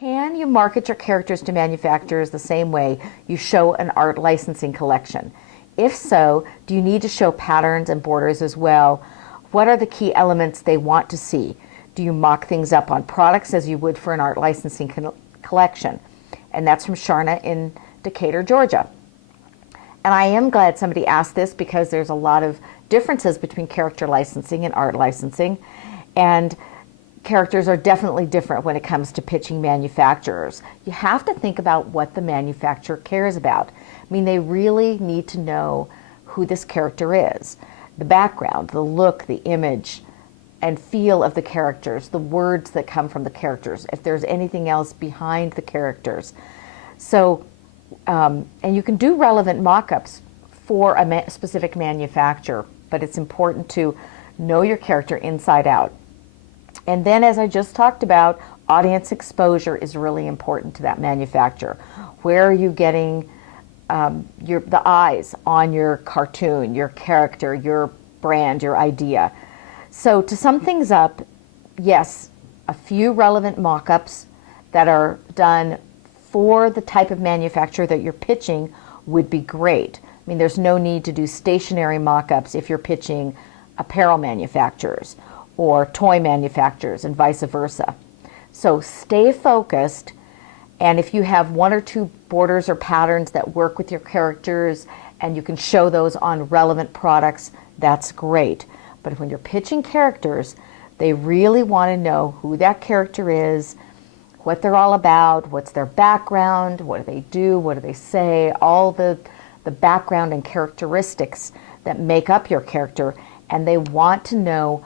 Can you market your characters to manufacturers the same way you show an art licensing collection? If so, do you need to show patterns and borders as well? What are the key elements they want to see? Do you mock things up on products as you would for an art licensing collection? And that's from Sharna in Decatur, Georgia. And I am glad somebody asked this because there's a lot of differences between character licensing and art licensing. And characters are definitely different when it comes to pitching manufacturers. You have to think about what the manufacturer cares about. I mean, they really need to know who this character is, the background, the look, the image, and feel of the characters, the words that come from the characters, if there's anything else behind the characters. So, and you can do relevant mock-ups for a specific manufacturer, but it's important to know your character inside out. And then, as I just talked about, audience exposure is really important to that manufacturer. Where are you getting the eyes on your cartoon, your character, your brand, your idea? So to sum things up, yes, a few relevant mock-ups that are done for the type of manufacturer that you're pitching would be great. I mean, there's no need to do stationary mock-ups if you're pitching apparel manufacturers or toy manufacturers and vice versa. So stay focused, and if you have one or two borders or patterns that work with your characters and you can show those on relevant products, that's great. But when you're pitching characters, they really want to know who that character is, what they're all about, what's their background, what do they do, what do they say, all the background and characteristics that make up your character, and they want to know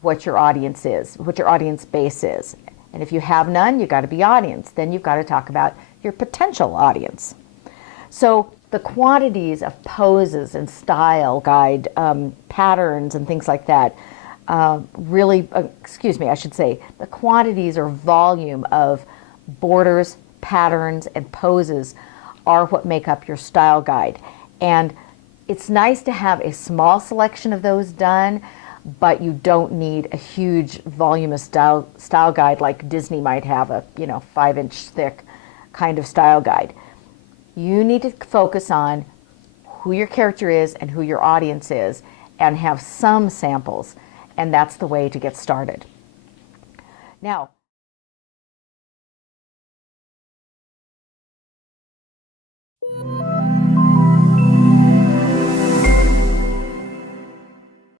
what your audience is, what your audience base is. And if you have none, you've got to be audience. Then you've got to talk about your potential audience. So the quantities of poses and style guide, patterns and things like that, I should say, the quantities or volume of borders, patterns, and poses are what make up your style guide. And it's nice to have a small selection of those done, but you don't need a huge voluminous style guide like Disney might have, a 5-inch thick kind of style guide. You need to focus on who your character is and who your audience is and have some samples, and that's the way to get started. Now,